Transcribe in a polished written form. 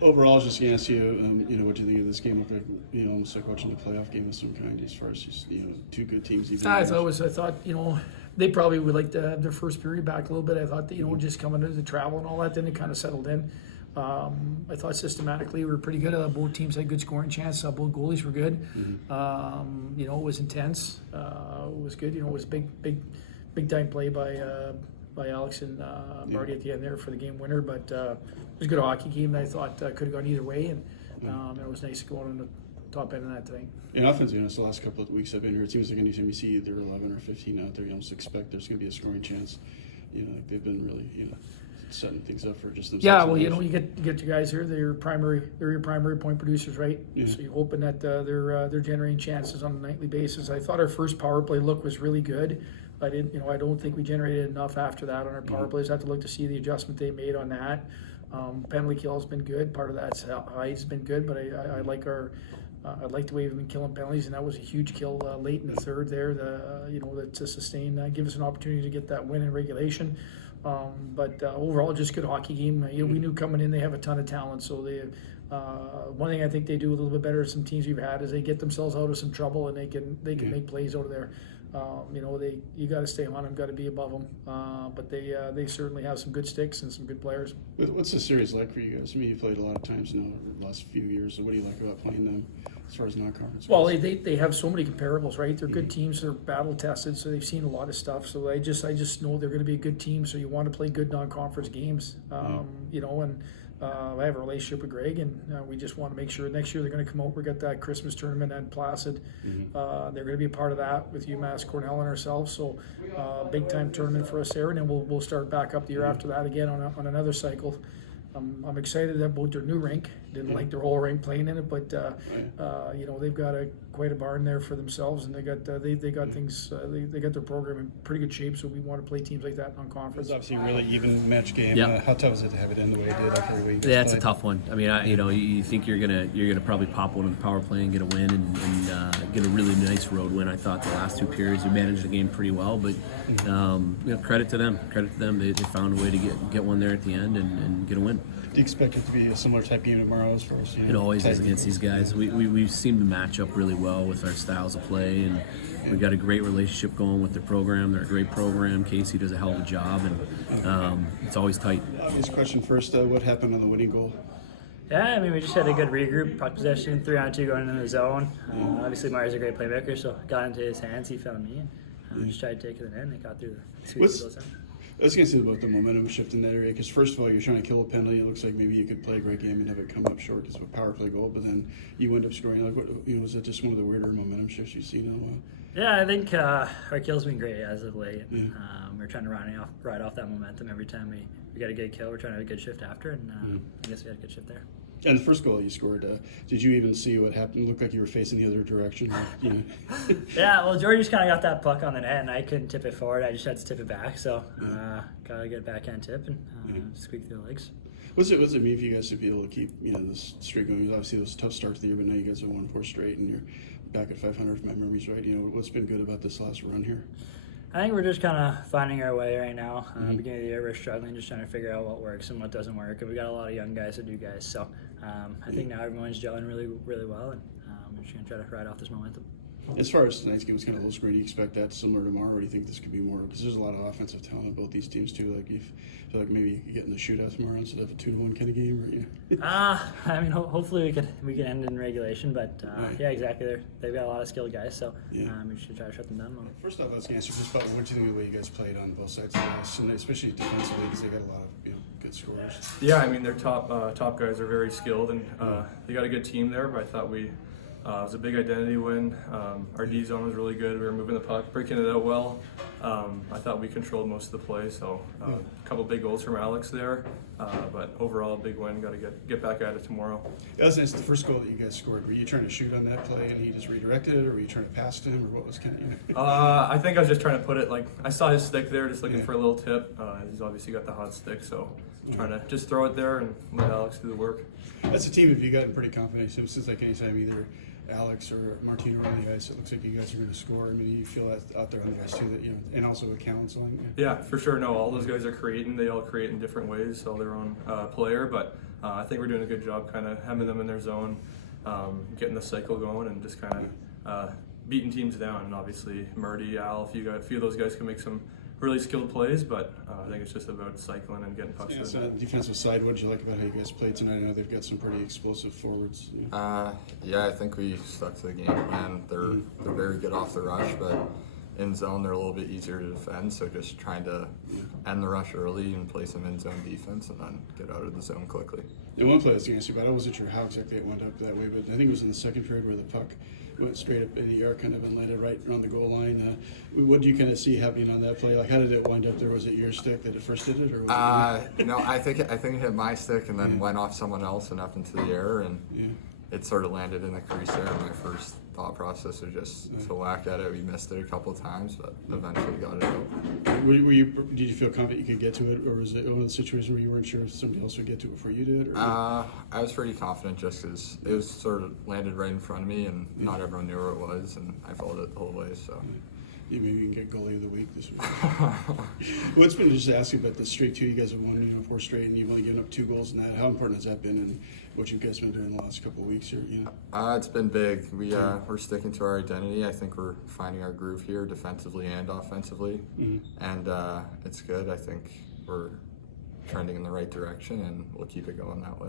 Overall, just going to ask you, what do you think of this game? Looked like, almost like watching a playoff game of some kind as far as just, two good teams. I thought, they probably would like to have their first period back a little bit. I thought that, just coming into the travel and all that, then it kind of settled in. I thought systematically we were pretty good. Both teams had good scoring chances. Both goalies were good. Mm-hmm. It was intense. It was good. It was big time play by Alex and Marty at the end there for the game winner. But it was a good hockey game that I thought could have gone either way. And it was nice going on the top end of that tonight. In offense, the last couple of weeks I've been here, it seems like anytime you see either 11 or 15 out there, you almost expect there's going to be a scoring chance. Like they've been really, setting things up for just themselves. Yeah, well, you get your guys here. They're your primary point producers, right? Yeah. So you're hoping that they're generating chances on a nightly basis. I thought our first power play look was really good. I don't think we generated enough after that on our power plays. I have to look to see the adjustment they made on that. Penalty kill has been good. Part of that's high's been good, but I like I like the way we've been killing penalties, and that was a huge kill late in the third there. To sustain, give us an opportunity to get that win in regulation. But overall, just good hockey game. We knew coming in they have a ton of talent. So they, one thing I think they do a little bit better than some teams we've had is they get themselves out of some trouble and they can make plays out of there. You got to stay on them, got to be above them. But they certainly have some good sticks and some good players. What's the series like for you guys? I mean, you've played a lot of times now the last few years. So what do you like about playing them as far as non-conference? Well, they have so many comparables, right? They're good teams. They're battle tested, so they've seen a lot of stuff. So I just know they're going to be a good team. So you want to play good non-conference games, and. I have a relationship with Greg, and we just want to make sure next year they're going to come out. We got that Christmas tournament at Placid. They're going to be a part of that with UMass, Cornell, and ourselves. So, big time tournament for us there, and then we'll start back up the year after that again on another cycle. I'm excited about their new rink. Didn't like their whole rink playing in it, but they've got quite a barn there for themselves, and they got things. They got their program in pretty good shape. So we want to play teams like that on conference. It's obviously a really even match game. Yeah. How tough is it to have it end the way it did after a week? Yeah, it's a tough one. I mean, you think you're gonna probably pop one in the power play and get a win and get a really nice road win. I thought the last two periods we managed the game pretty well, but credit to them. They found a way to get one there at the end and get a win. Do you expect it to be a similar type game tomorrow as far as It always is against these guys. We seem to match up really well with our styles of play, and we've got a great relationship going with their program. They're a great program. Casey does a hell of a job, and it's always tight. This question first, what happened on the winning goal? Yeah, I mean, we just had a good regroup, puck possession, 3-on-2 going into the zone. Obviously, Mario's a great playmaker, so got into his hands, he found me, and just tried to take it in, and they got through the sweet goals. I was going to say about the momentum shift in that area, because first of all, you're trying to kill a penalty. It looks like maybe you could play a great game and have it come up short because of a power play goal, but then you end up scoring. Was it just one of the weirder momentum shifts you've seen in a while? Yeah, I think our kill's been great as of late. We're trying to ride off that momentum every time we get a good kill. We're trying to have a good shift after, and I guess we had a good shift there. And the first goal you scored, did you even see what happened? It looked like you were facing the other direction. Yeah, well, George just kind of got that puck on the net, and I couldn't tip it forward. I just had to tip it back, so got a good backhand tip and squeak through the legs. What's it mean for you guys to be able to keep this streak going? Obviously, it was a tough start to the year, but now you guys have won 4 straight, and you're back at 500 if my memory's right. What's been good about this last run here? I think we're just kind of finding our way right now. Beginning of the year, we're struggling, just trying to figure out what works and what doesn't work. And we got a lot of young guys that do guys. So I think now everyone's gelling really, really well, and we're just going to try to ride off this momentum. As far as tonight's game was kind of low scoring, do you expect that similar tomorrow, or do you think this could be more? Because there's a lot of offensive talent in both these teams too. Like, you feel like maybe you could get in the shootout tomorrow instead of a 2-1 kind of game, or I mean, hopefully we could end in regulation, but yeah, exactly. They've got a lot of skilled guys, so we should try to shut them down. First off, I was going to ask you just about what do you think of the way you guys played on both sides of the ice, and especially defensively, because they got a lot of good scorers. Yeah, I mean, their top guys are very skilled, and they got a good team there. But I thought it was a big identity win. Our D zone was really good. We were moving the puck, breaking it out well. I thought we controlled most of the play, so a couple big goals from Alex there. But overall, a big win. Got to get back at it tomorrow. That was nice. The first goal that you guys scored, were you trying to shoot on that play and he just redirected it, or were you trying to pass to him, or what was kind of? I think I was just trying to put it, I saw his stick there, just looking for a little tip. He's obviously got the hot stick, so trying to just throw it there and let Alex do the work. That's a team, if you gotten pretty confident, so it seems like anytime either Alex or Martino are on the ice, it looks like you guys are going to score. I mean, you feel that out there on the ice too, that and also with Callan's line. Yeah, for sure. No, all those guys are creating. They all create in different ways, so their own player. But I think we're doing a good job kind of hemming them in their zone, getting the cycle going, and just kind of beating teams down. And obviously, Murdy, Al, a few of those guys can make some really skilled plays, but I think it's just about cycling and getting pucks. Yeah, so on the defensive side, what did you like about how you guys played tonight? I know they've got some pretty explosive forwards. Yeah, I think we stuck to the game plan. They're very good off the rush, but in zone they're a little bit easier to defend. So just trying to end the rush early and play some in zone defense, and then get out of the zone quickly. And one play I was going to ask you about, I wasn't sure how exactly it went up that way, but I think it was in the second period where the puck went straight up in the air, kind of, and landed right around the goal line. What do you kind of see happening on that play? Like, how did it wind up there? Was it your stick that it first did it, or? No, I think it hit my stick and then went off someone else and up into the air, and it sort of landed in the crease there. And my first thought process was just to whack at it. We missed it a couple of times, but eventually got it out. Did you feel confident you could get to it, or was it one of the situations where you weren't sure if somebody else would get to it before you did? Or? I was pretty confident just because it was sort of landed right in front of me, and not everyone knew where it was, and I followed it the whole way. So. Maybe you can get goalie of the week this week. Well, it's been just asking about the streak too. You guys have won 4 straight, and you've only given up 2 goals in that. How important has that been, and what you guys been doing the last couple of weeks here? It's been big. We're sticking to our identity. I think we're finding our groove here, defensively and offensively, and it's good. I think we're trending in the right direction, and we'll keep it going that way.